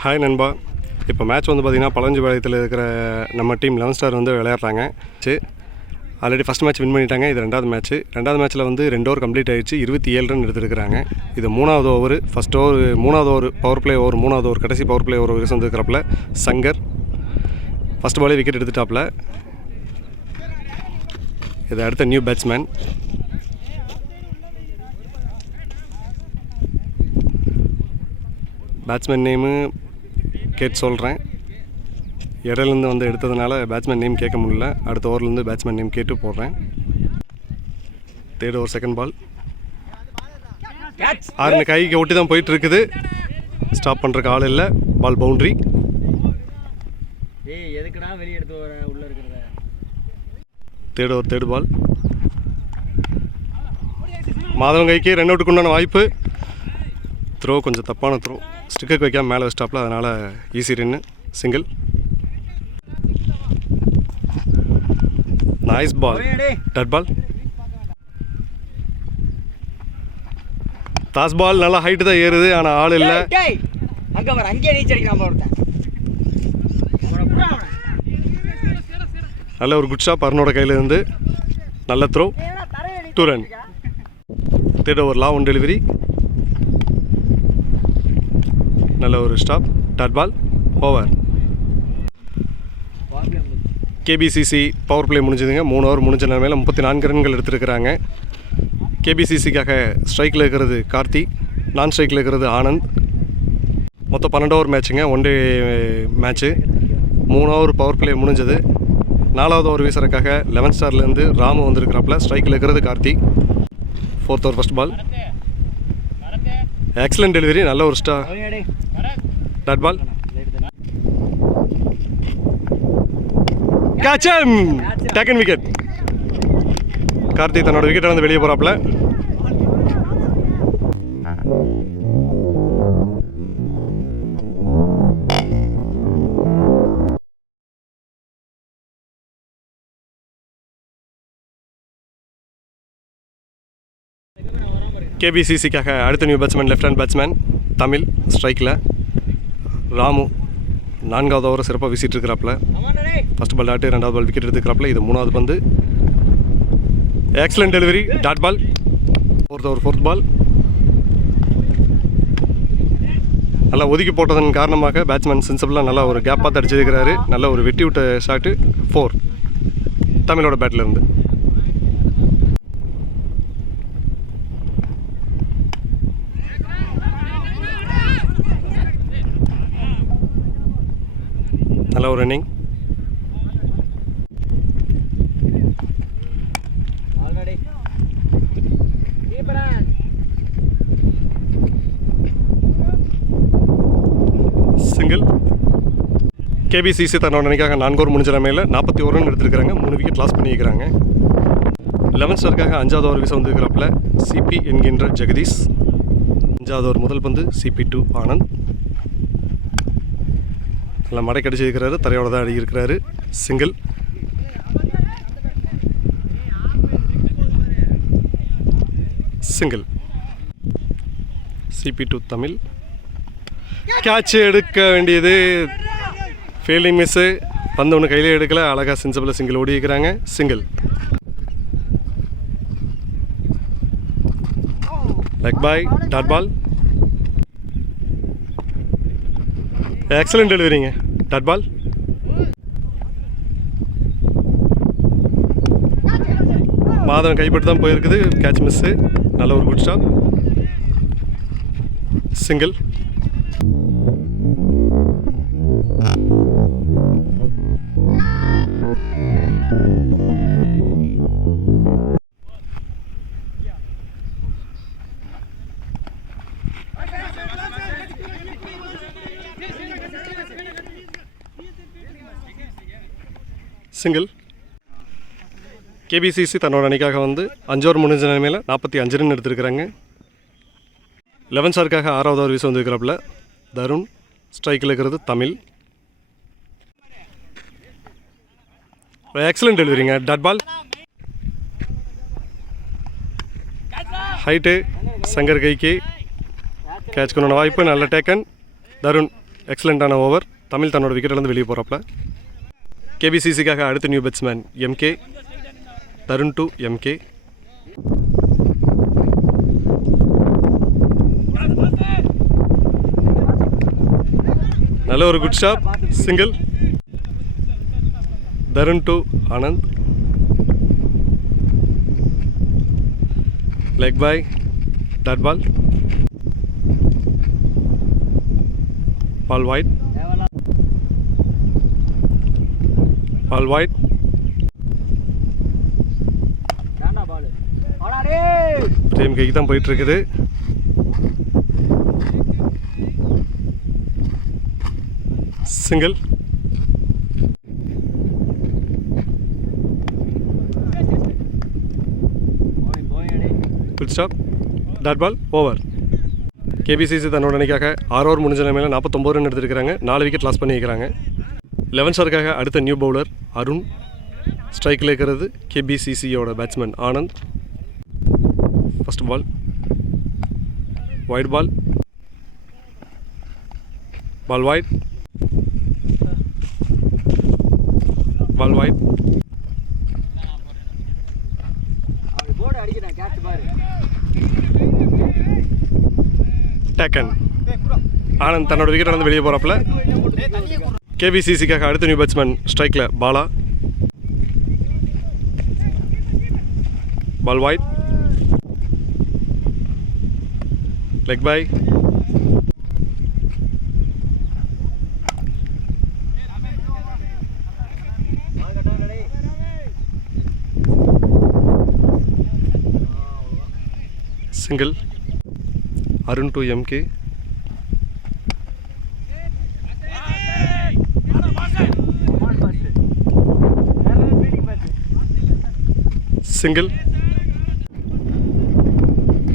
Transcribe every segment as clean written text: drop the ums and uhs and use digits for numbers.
ஹாய் நண்பா. இப்போ மேட்ச் வந்து பார்த்திங்கன்னா பழஞ்சிபாளையத்தில் இருக்கிற நம்ம டீம் 11 ஸ்டார் வந்து விளையாடுறாங்க. ஆல்ரெடி ஃபஸ்ட் மேட்ச் வின் பண்ணிட்டாங்க. இது ரெண்டாவது மேட்ச்சில் வந்து 2 ஓவர் கம்ப்ளீட் ஆகிடுச்சு. 27 ரன் எடுத்துருக்கிறாங்க. இது மூணாவது ஓவர். ஃபஸ்ட் ஓவர் மூணாவது ஓவர் பவர் பிளே ஓவர், மூணாவது ஓவர் கடைசி பவர் பிளே ஓவர் வீச வந்துருக்கிறப்பல சங்கர் ஃபஸ்ட் பாலே விக்கெட் எடுத்துட்டாப்புல. இது அடுத்த நியூ பேட்ஸ்மேன். பேட்ஸ்மேன் நேமு கேட்டு சொல்கிறேன். இடையிலேருந்து வந்து எடுத்ததுனால பேட்ஸ்மேன் நேம் கேட்க முடியல. அடுத்த ஓவர்லேருந்து பேட்ஸ்மேன் நேம் கேட்டு போடுறேன். Third over second ball. ஆறு கைக்கு ஒட்டி தான் போயிட்டுருக்குது. ஸ்டாப் பண்ணுறக்கு ஆள் இல்லை. Ball boundary. Third over third ball. Madhavan கைக்கு ரன் அவுட்டுக்கு உண்டான வாய்ப்பு. த்ரோ கொஞ்சம் தப்பான த்ரோ. ஸ்டிக்கு வைக்காமல் மேலே வச்சிட்டாப்பில், அதனால் easy run. Single. Nice ball. Dot ball. Toss ball நல்லா ஹைட்டு தான் ஏறுது, ஆனால் ஆள் இல்லை. நல்ல ஒரு குட் ஷாட் அருணோட கையில் இருந்து. நல்ல throw. 2 run. Third over long delivery. நல்ல ஒரு stop. Dot ball. Over. KPCC power play முடிஞ்சதுங்க. 3 ஓவர் முடிஞ்ச நிலைமையில் 34 ரன்கள் எடுத்துருக்கிறாங்க. கேபிசிசிக்காக ஸ்ட்ரைக்கில் இருக்கிறது கார்த்தி, நான் ஸ்ட்ரைக்கில் இருக்கிறது ஆனந்த். மொத்தம் 12 ஓவர் மேட்சுங்க. 1 டே மேட்ச்சு. 3 ஓவர் பவர் பிளே முடிஞ்சது. 4வது ஓவர் வீசறதுக்காக 11 ஸ்டார்லேருந்து ராமு வந்திருக்கிறாப்புல. ஸ்ட்ரைக்கில் இருக்கிறது Karthi. 4th over first ball. Excellent delivery. நல்ல ஒரு star. Dot ball. Catch him. Taken wicket. Karthik தன்னோட விக்கெட்டை வந்து வெளியே போகிறாப்புல. கேபிசிசிக்காக அடுத்த new batsman left hand batsman Tamil. ஸ்ட்ரைக்கில் ராமு 4வது ஓவர் சிறப்பாக வீசிட்டு இருக்கிறாப்புல. ஃபஸ்ட் பால் டாட்டு, 2வது பால் விக்கெட் எடுத்துக்கிறாப்புல. இது 3வது பந்து. Excellent delivery. Dot ball. 4th over 4th ball. நல்லா ஒதுக்கி போட்டதன் காரணமாக பேட்ஸ்மேன் சென்சிபிளாக நல்லா ஒரு கேப் பார்த்து அடிச்சிருக்கிறாரு. நல்ல ஒரு வெட்டி விட்ட ஷாட்டு. 4 தமிழோட பேட்டில் இருந்து. நல்ல ஒரு ரன்னிங். சிங்கிள். கேபிசிசி தன்னோட அணிக்காக 4 ஓவர் முடிஞ்ச நிலைமையில் 41 ரன் எடுத்துருக்காங்க. 3 விக்கெட் லாஸ் பண்ணியிருக்கிறாங்க. 11 ஸ்டாருக்காக 5வது ஓவர் வீச வந்துருக்கிறாப்புல சிபி என்கின்ற ஜெகதீஷ். 5வது ஓவர் முதல் பந்து. CP2 ஆனந்த். நல்லா மடை கடிச்சிருக்கிறாரு. தரையோட தான் அடிக்கிறாரு. Single. Single. CP2 Tamil. Catch எடுக்க வேண்டியது. Fielding miss. பந்து ஒன்று கையில் எடுக்கல. அழகாக சென்சிபிளாக சிங்கிள் ஓடி இருக்கிறாங்க. Single. Leg bye. Dot ball. Excellent டெலிவரிங்க. Dot ball. மாதவன் கைப்பட்டு தான் போயிருக்குது. Catch miss. நல்ல ஒரு good stop. Single. Single. KPCC தன்னோட அணிக்காக வந்து 5 ஓவர் முடிஞ்ச நிலைமையில் 45 ரன் எடுத்துருக்கிறாங்க. 11 ஸ்டாருக்காக 6வது ஓவர் வீச வந்துருக்கிறாப்புல தருண். ஸ்ட்ரைக்கில் இருக்கிறது தமிழ். எக்ஸலண்ட் டெலிவரிங்க. Dot ball. ஹைட்டு சங்கர் கைக்கு கேட்ச் கொண்டு வாய்ப்பு. நல்ல டேக்கன். தருண் எக்ஸலண்ட்டான ஓவர். தமிழ் தன்னோட விக்கெட்லேருந்து வெளியே போகிறாப்புல. கேபிசிசிக்காக அடுத்த new batsman MK. Tarun to MK. நல்ல ஒரு good shot. Single. Tarun to Anand. Leg bye. Dot ball. Ball wide. Ball wide. Prem கைக்கு தான் போயிட்டு இருக்குது. Single. Good stop. Dot ball. Over. KPCC தன்னோட அணிக்காக 6 ஓவர் முடிஞ்ச நிலைமையில் 49 ரன் எடுத்துருக்காங்க. 4 விக்கெட் லாஸ் பண்ணியிருக்கிறாங்க. 11 ஓவருக்காக அடுத்த நியூ பவுலர் அருண். ஸ்ட்ரைக்கில் இருக்கிறது கேபிசிசியோட batsman Anand. First ball. Wide ball. Ball wide. Ball wide. Taken. Anand தன்னோட விக்கெட் வந்து வெளியே போகிறாப்புல. கேபிசிசிக்காக அடுத்த நியூ பேட்ஸ்மேன் ஸ்ட்ரைக்கில் Bala. Ball wide. Leg bye. Single. Arun to MK. Single.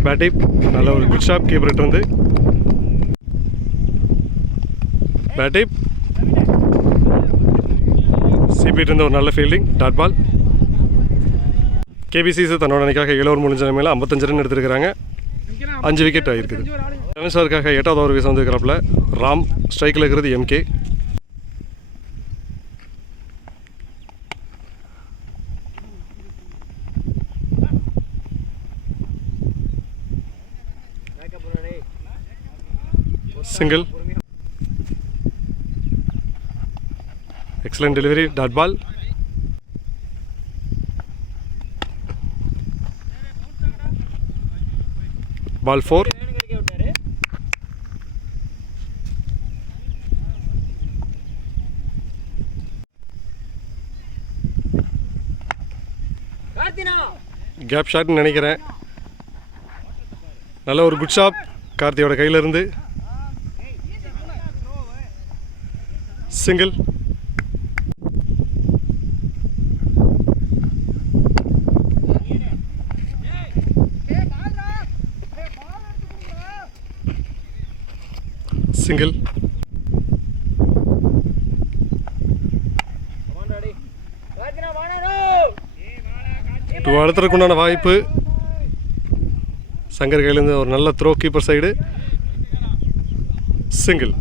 பேட்டிப். நல்ல ஒரு குட் ஷாட். கீப்பர்கிட்ட வந்து பேட்டிப். சிபிட்டு இருந்து ஒரு நல்ல ஃபீல்டிங். Dot ball. கேபிசிசி தன்னோட அணிக்காக 7 ஓவர் முடிஞ்ச நிலைமையில் 55 ரன் எடுத்துருக்கிறாங்க. 5 விக்கெட் ஆகிருக்குது. ரமேஷ்வருக்காக 8வது ஓவர் வீச வந்துருக்கிறாப்புல ராம். ஸ்ட்ரைக்கில் இருக்கிறது MK. Single. Excellent delivery. Dot ball. Ball 4. Gap ஷாட்னு நினைக்கிறேன். நல்ல ஒரு குட் ஷாட் கார்த்தியோட கையிலிருந்து. சிங்கிள். சிங்கிள். அடுத்ததுக்கு உண்டான வாய்ப்பு. சங்கர் கையிலேருந்து ஒரு நல்ல throw. Keeper side. Single.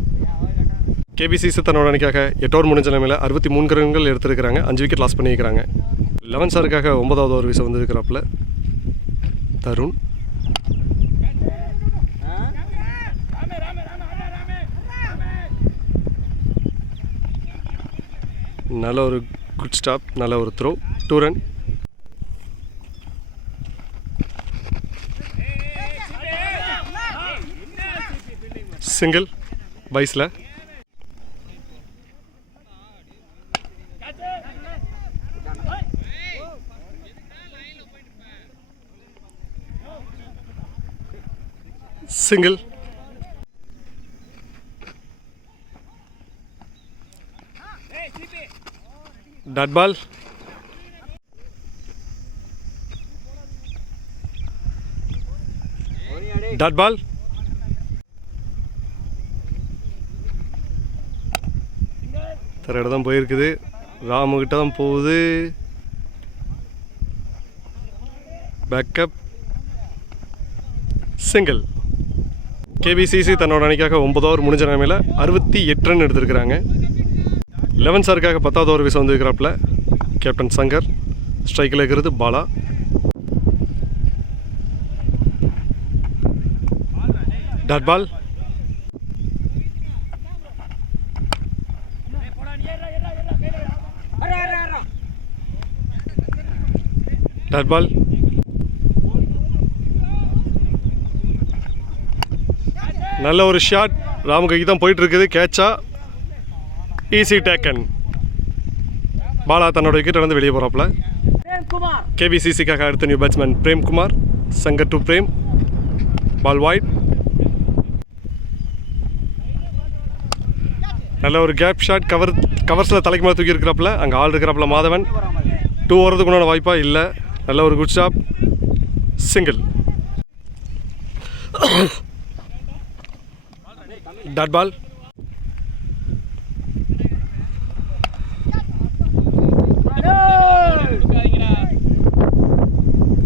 KPCC தன்னோட அணிக்காக 8 ஓவர் முடிஞ்ச நிலைமையில் 63 ரன்கள் எடுத்துருக்கிறாங்க. 5 விக்கெட் லாஸ் பண்ணியிருக்கிறாங்க. 11 ஓவருக்காக 9வது ஓவர் வீச வந்துருக்கிறாப்புல தருண். நல்ல ஒரு குட் ஸ்டாப். நல்ல ஒரு த்ரோ. 2 ரன். சிங்கிள். பைஸில். Single. Dot ball. Dot ball. தர இடம் தான் போயிருக்குது. ராமுகிட்ட தான் போகுது. பேக்கப். சிங்கிள். கேபிசிசி தன்னோட அணிக்காக 9 ஓவர் முடிஞ்ச நிலைமையில் 68 ரன் எடுத்திருக்கிறாங்க. 11 சாருக்காக 10வது ஓவர் வீச வந்துருக்கிறாப்புல கேப்டன் சங்கர். ஸ்ட்ரைக்கில் இருக்கிறது Bala. Dot ball. Dot ball. நல்ல ஒரு ஷாட். ராமுகைக்கு தான் போயிட்டு இருக்குது. கேட்சா ஈஸி டேக்கன். பாலா தன்னோட விக்கெட் இழந்து வெளியே போகிறாப்புல. கேபிசிசிக்காக அடுத்த new batsman Premkumar. Shankar to Prem. Ball wide. நல்ல ஒரு கேப் ஷாட். கவர்ஸில் தலைக்கு மேலே தூக்கி இருக்கிறாப்புல. அங்கே ஆள் இருக்கிறாப்புல மாதவன். 2 ஓவரதுக்கு உண்டான வாய்ப்பாக இல்லை. நல்ல ஒரு good shot. Single. Dot ball.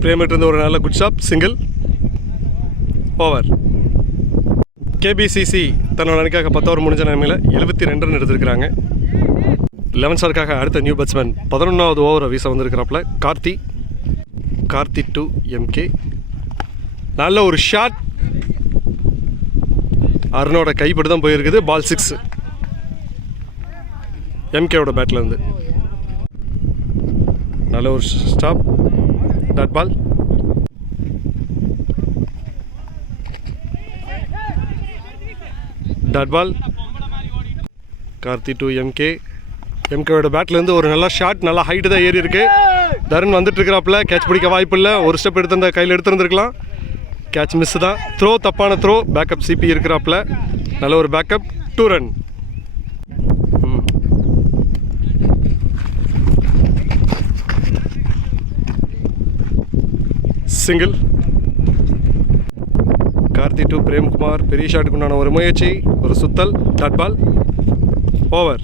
பிரேமிட்டிருந்து ஒரு நல்ல good shot. Single. Over. KPCC தன்னோட அணிக்காக 10 ஓவர் முடிஞ்ச நிலைமையில் 72 ரன் எடுத்திருக்கிறாங்க. 11 சாருக்காக அடுத்த நியூ பேட்ஸ்மேன் 11வது ஓவரை வீச வந்திருக்கிறாப்புல கார்த்தி டு எம்கே. நல்ல ஒரு ஷாட். அருணோட கைப்படி தான் போயிருக்குது. பால் 6. எம்கேவோட பேட்டில் இருந்து நல்ல ஒரு stop. Dot ball. Dot ball. Karthi to எம்கேவோட பேட்லேருந்து ஒரு நல்ல ஷாட். நல்லா ஹைட்டு தான் ஏறி இருக்கு. தருண் வந்துட்டு இருக்கிறாப்புல. கேட்ச் பிடிக்க வாய்ப்பு இல்லை. ஒரு ஸ்டெப் எடுத்து கையில் எடுத்துருந்துருக்கலாம். கேட்ச் மிஸ் தான். த்ரோ தப்பான த்ரோ. பேக்கப் சிபி இருக்கிறாப்புல. நல்ல ஒரு backup. 2 run. Single. Karthi to Premkumar. பெரிய ஷாட்டுக்கு உண்டான ஒரு முயற்சி. ஒரு சுத்தல். Dot ball. ஓவர்.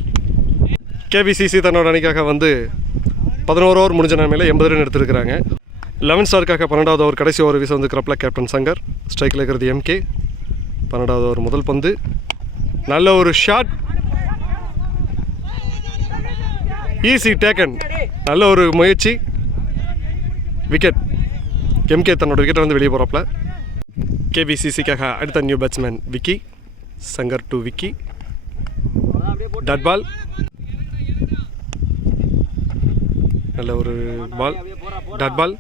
கேபிசிசி தன்னோட அணிக்காக 11 ஓவர் முடிஞ்ச நிலைமையில் 80 ரன் எடுத்திருக்கிறாங்க. 11 ஸ்டாருக்காக 12வது ஓவர் கடைசி ஓவர் வீச வந்துருக்கிறப்பல கேப்டன் சங்கர். ஸ்ட்ரைக்கில் இருக்கிறது எம்கே. 12வது ஓவர் முதல் பந்து. நல்ல ஒரு ஷாட். Easy taken. நல்ல ஒரு முயற்சி. விக்கெட். எம்கே தன்னோட விக்கெட்டை வெளியே போகிறாப்புல. கேபிசிசிக்காக அடுத்த new batsman Vicky. Shankar to Vicky. Dot ball. நல்ல ஒரு பால். டாட் பால்.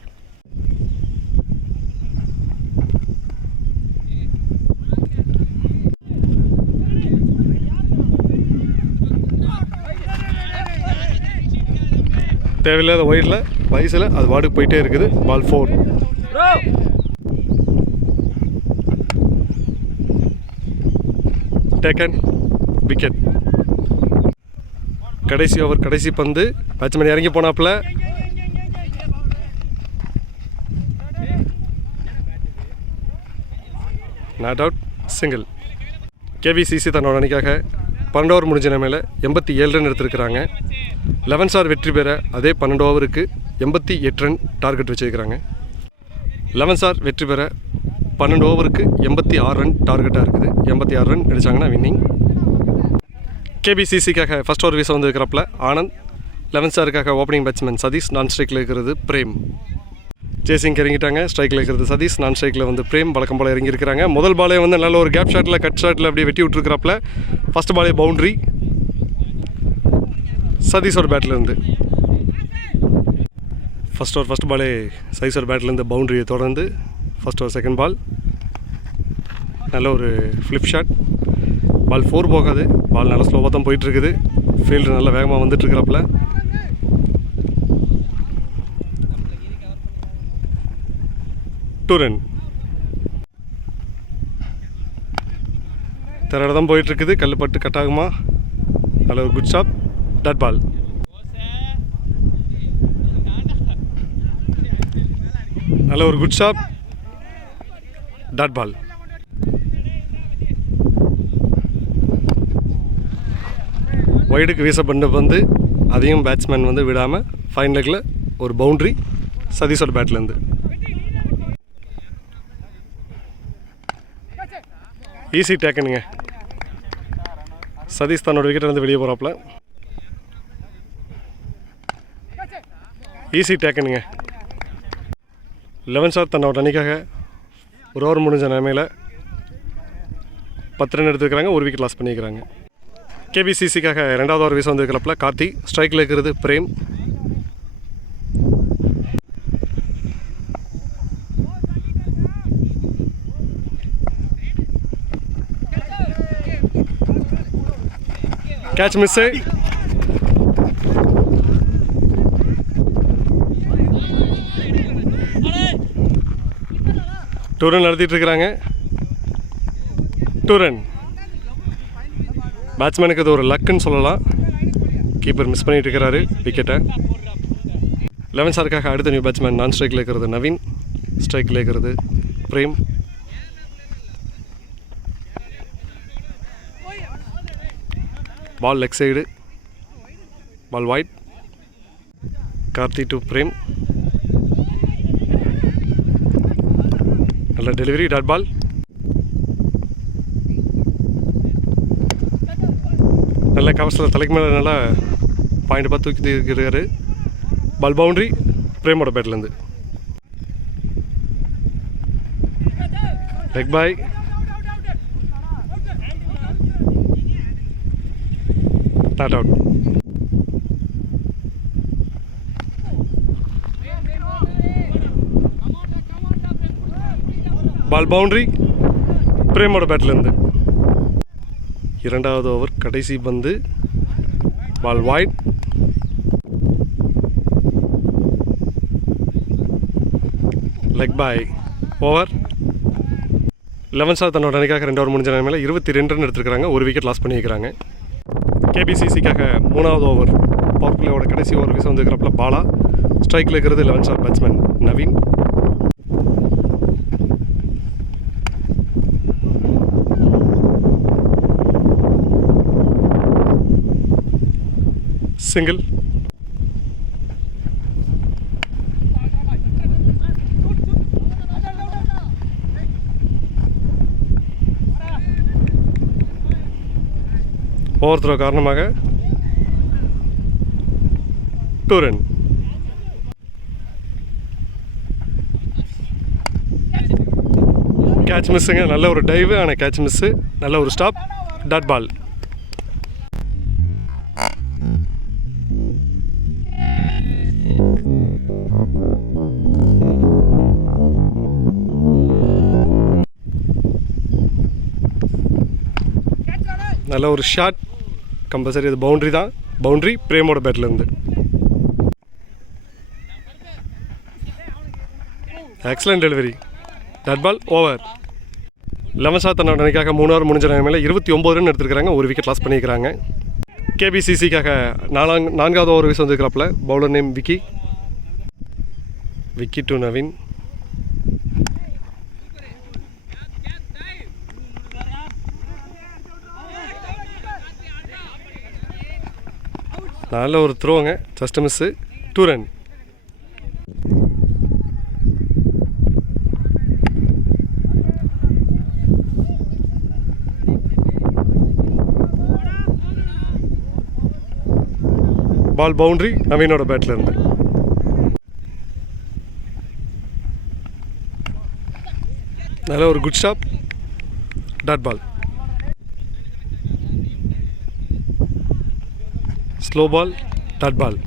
தேவையில்லாத வயசில் அது வார்டுக்கு போயிட்டே இருக்குது. பால் 4. டேக்கன். விக்கெட். கடைசி ஓவர் கடைசி பந்து. பேட்ஸ்மேன் இறங்கி போனாப்புல. Not out. சிங்கிள். கேபிசிசி தன்னோட அணிக்காக 12 ஓவர் முடிஞ்ச நிலைமையில் 87 ரன் எடுத்திருக்கிறாங்க. 11 ஸ்டார் வெற்றி பெற அதே 12 ஓவருக்கு 88 ரன் டார்கெட் வச்சுருக்கிறாங்க. 11 ஸ்டார் வெற்றி பெற 12 ஓவருக்கு 86 ரன் டார்கெட்டாக இருக்குது. 86 ரன் அடித்தாங்கன்னா வின்னிங். கேபிசிசிக்காக ஃபஸ்ட் ஓவர் வீச வந்துருக்கிறப்பல ஆனந்த். 11 ஸ்டாருக்காக ஓப்பனிங் பேட்ஸ்மேன் சதீஷ். நான் ஸ்ட்ரைக்கில் இருக்கிறது பிரேம். சேசிங் இறங்கிட்டாங்க. ஸ்ட்ரைக்கில் இருக்கிறது சதீஷ். நான் ஸ்ட்ரைக்கில் பிரேம் வழக்கம் போல் இறங்கியிருக்கிறாங்க. முதல் பாலே நல்ல ஒரு கேப் ஷாட்டில் கட் ஷாட்டில் அப்படியே வெட்டி விட்டுருக்கிறாப்புல. ஃபஸ்ட் பாலே பவுண்ட்ரி. சதீஷோட பேட்லேருந்து ஃபஸ்ட் பாலே சதீஷோட பேட்லேருந்து பவுண்ட்ரியை தொடர்ந்து ஃபஸ்ட் ஓவர் செகண்ட் பால். நல்ல ஒரு ஃப்ளிப் ஷாட். பால் 4 போகாது. பால் நல்லா ஸ்லோவாக தான் போயிட்டுருக்குது. ஃபீல்டு நல்லா வேகமாக வந்துட்டுருக்கிறப்பல. ரன். தரட தான் போயிட்டுருக்குது. கல்லுப்பட்டு கட் ஆகுமா? நல்ல ஒரு குட் ஷாட். Dot ball. நல்ல ஒரு குட் ஷாட். Dot ball. வைடுக்கு வீசப்பட்ட அதையும் பேட்ஸ்மேன் விடாமல் ஃபைன் லெக்கில் ஒரு பவுண்ட்ரி சதீஷோட பேட்லேருந்து. ஈஸி டேக்கனுங்க. சதீஷ் தன்னோட விக்கெட்டிலேருந்து வெளியே போகிறாப்புல. ஈஸி டேக்கனுங்க. 11 ஷாட் தன்னோட அணிக்காக ஒரு ஓவர் முடிஞ்ச நிலைமையில் 10 ரன் எடுத்துக்கிறாங்க. ஒரு விக்கெட் லாஸ் பண்ணிக்கிறாங்க. கேபிசிசிக்காக 2வது ஓவர் வீச வந்துருக்கிறப்பல கார்த்தி. ஸ்ட்ரைக்கில் இருக்கிறது Prem. Catch miss. Two run நடத்திட்டு இருக்கிறாங்க. 2 ரன். பேட்ஸ்மேனுக்கு அது ஒரு லக்குன்னு சொல்லலாம். கீப்பர் மிஸ் பண்ணிட்டு இருக்கிறாரு விக்கெட்டை. 11 ஷாட்டுக்காக அடுத்த நியூ பேட்ஸ்மேன் நான் ஸ்ட்ரைக்கில் இருக்கிறது நவீன். ஸ்ட்ரைக்கில் இருக்கிறது Prem. Ball leg side. Ball wide. Karthi to Prem. நல்ல டெலிவரி. Dot ball. நல்ல கவர்ஸில் தலைக்கு மேலே நல்லா பாயிண்ட் பார்த்து தூக்கி இருக்காரு. பால் பவுண்ட்ரி பிரேமோட பேட்லேருந்து. Leg bye. Not out. Ball boundary பிரேமோட பேட்லேருந்து. 2வது ஓவர் கடைசி பந்து. Ball wide. Leg bye. Over. 11 shot தன்னோட அணிக்காக 2 ஓவர் முடிஞ்ச நிலைமையில் 22 ரன் எடுத்துருக்காங்க. ஒரு விக்கெட் லாஸ் பண்ணியிருக்கிறாங்க. கேபிசிசிக்காக 3வது ஓவர் பவர் பிளேயோட கடைசி ஓவர் வீச வந்துருக்கிறப்பல பாலா. ஸ்ட்ரைக்கில் இருக்கிறது 11 shot batsman Naveen. Single. Over throw காரணமாக 2 ரன். கேட்ச் மிஸ்ஸுங்க. நல்ல ஒரு டைவு, ஆனால் கேட்ச் மிஸ்ஸு. நல்ல ஒரு ஸ்டாப். Dot ball. நல்ல ஒரு ஷாட். கம்பல்சரி அது பவுண்ட்ரி தான். பவுண்ட்ரி பிரேமோட பேட்லேருந்து. Excellent delivery. Dot ball. Over. 11 shot தன்னோட அணிக்காக 3 ஓவர் முடிஞ்ச நிலைமையில் 29 ரன் எடுத்துருக்காங்க. ஒரு விக்கெட் லாஸ் பண்ணியிருக்கிறாங்க. கேபிசிசிக்காக 4வது ஓவர் வீச வந்துருக்கிறாப்புல bowler name Vicky. Vicky to Naveen. நல்ல ஒரு த்ரோங்க. Just miss. 2 run. Ball boundary நவீனோட பேட்லேருந்து. நல்ல ஒரு good stop. Dot ball. Slow ball. Dot ball.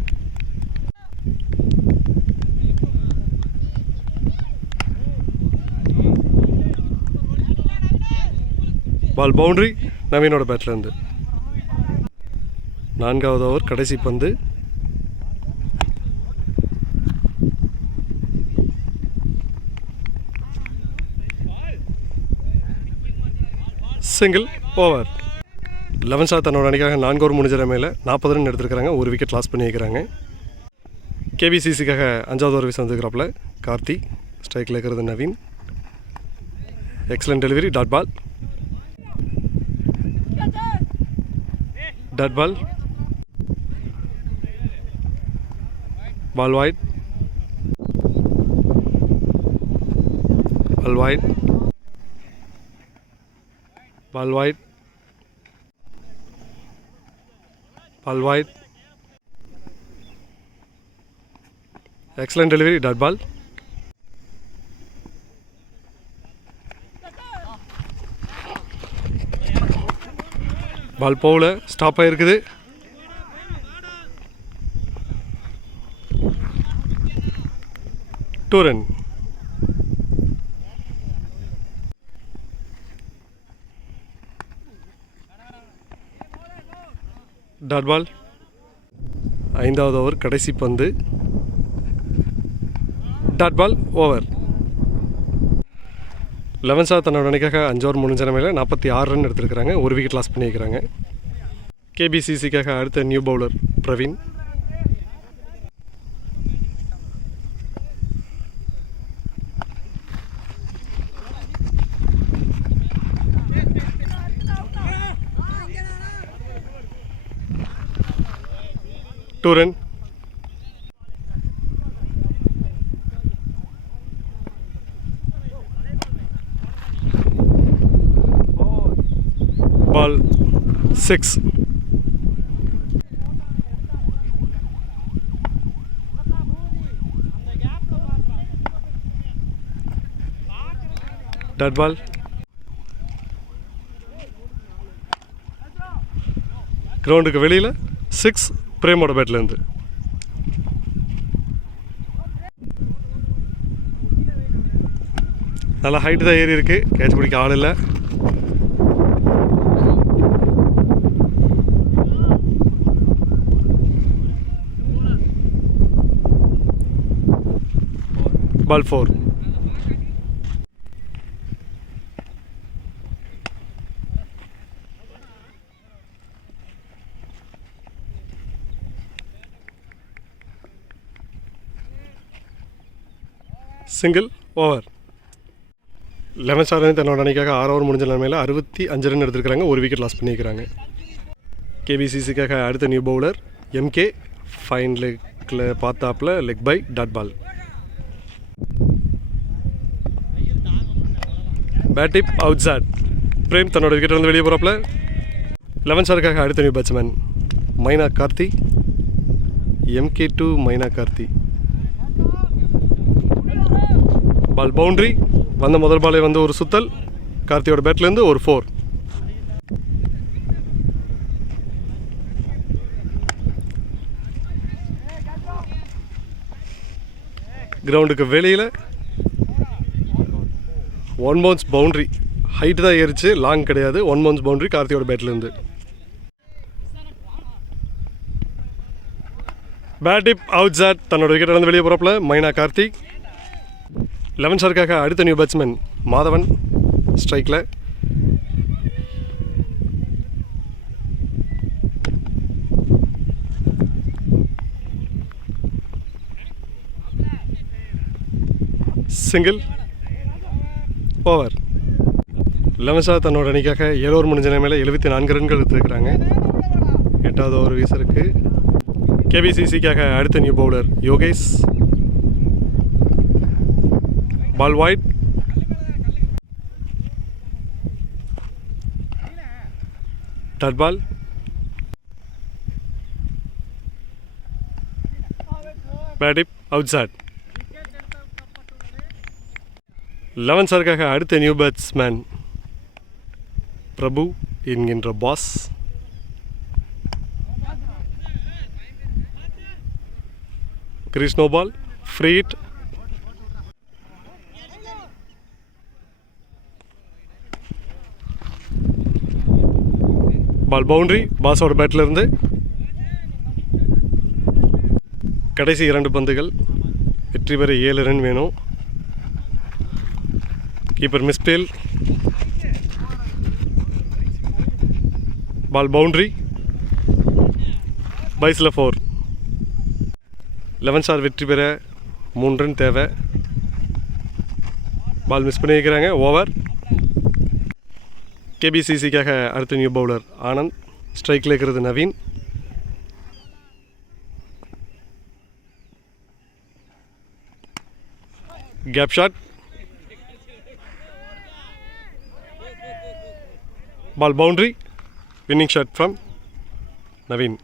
Ball boundary நவீனோட பேட்லேருந்து. 4வது ஓவர் கடைசி பந்து. சிங்கிள். ஓவர். 11 ஷாட் தன்னோட அணிக்காக 4 ஓவர் முடிஞ்ச நிலைமையில் 40 ரன் எடுத்துருக்காங்க. ஒரு விக்கெட் லாஸ் பண்ணியிருக்கிறாங்க. கேபிசிசிக்காக 5வது ஓவர் வீச வந்துருக்கிறாப்புல கார்த்தி. ஸ்ட்ரைக்கில் இருக்கிறது Naveen. Excellent delivery. Dot ball. Dot ball. Ball wide. Ball wide. Ball wide. Ball wide. Excellent delivery. Dot ball. Ball போகல, ஸ்டாப் ஆகிருக்குது. Two run. Dot ball. 5வது ஓவர் கடைசி பந்து. Dot ball over. 11 சார் தன்னோட அணிக்காக 5 ஓவர் முடிஞ்ச நிலைமையில் 46 ரன் எடுத்திருக்கிறாங்க. ஒரு விக்கெட் லாஸ் பண்ணியிருக்கிறாங்க. கேபிசிசிக்காக அடுத்த new bowler Praveen. Two run. Ball 6. Dot ball. கிரவுண்டுக்கு வெளியில் 6 பிரேமோட பேட்லேருந்து. நல்லா ஹைட்டு தான் ஏறி இருக்குது. கேட்ச் பிடிக்க ஆள் இல்லை. பால் 4. Single over. 11 ஸ்டார் தன்னோட அணிக்காக 6 ஓவர் முடிஞ்ச நிலைமையில் 65 ரன் எடுத்துருக்காங்க. ஒரு விக்கெட் லாஸ் பண்ணியிருக்கிறாங்க. கேபிசிசிக்காக அடுத்த நியூ பவுலர் எம்கே. ஃபைன் லெக்கில் பார்த்தாப்பில் லெக் பை டாட் பால். பேட்டிப் அவுட் சாட். பிரேம் தன்னோட விக்கெட் வந்து வெளியே போகிறாப்பில். 11 ஸ்டாருக்காக அடுத்த நியூ பேட்ஸ்மேன் மைனா கார்த்தி. எம்கே டு மைனா கார்த்தி. பால் பவுண்ட்ரி. வந்த முதல் பாலே வந்து ஒரு சுத்தல். கார்த்தியோட பேட்லேருந்து ஒரு 4. கிரவுண்டுக்கு வெளியில் 1 பவுன்ஸ் பவுண்ட்ரி. ஹைட்டு தான் ஏறிச்சு, லாங் கிடையாது. 1 பவுன்ஸ் பவுண்ட்ரி கார்த்தியோட பேட்லேருந்து. பேட்டிப் அவுட் சாட் தன்னோட விக்கெட் வந்து வெளியே போகிறப்பில் மைனா கார்த்திக். 11 ஸ்டாருக்காக அடுத்த நியூ பேட்ஸ்மேன் மாதவன். ஸ்ட்ரைக்கில். Single over. 11 ஸ்டார் தன்னோட அணிக்காக 7 ஓவர் முடிஞ்ச நிலைமையில் 74 ரன்கள் எடுத்துருக்கிறாங்க. 8வது ஓவர் வீசருக்கு. கேபிசிசிக்காக அடுத்த new bowler Yogesh. Ball wide. Dot ball. பேட்டிப் அவுட் சாட். 11 ஸ்டாருக்காக அடுத்த நியூ பேட்ஸ்மேன் பிரபு என்கின்ற பாஸ். கிருஷ்ணோபால் ஃப்ரீ ஹிட். பால் பவுண்ட்ரி பாஸோட பேட்டிலிருந்து. கடைசி 2 பந்துகள். வெற்றி பெற 7 ரன் வேணும். கீப்பர் மிஸ்பேல். Ball boundary. பைஸில் 4. 11 ஸ்டார் வெற்றி பெற 3 ரன் தேவை. பால் மிஸ் பண்ணி வைக்கிறாங்க. ஓவர். கேபிசிசிக்காக அடுத்த நியூ பவுலர் ஆனந்த். ஸ்ட்ரைக்கில் இருக்கிறது Naveen. Gap shot. Ball boundary, winning shot from Naveen.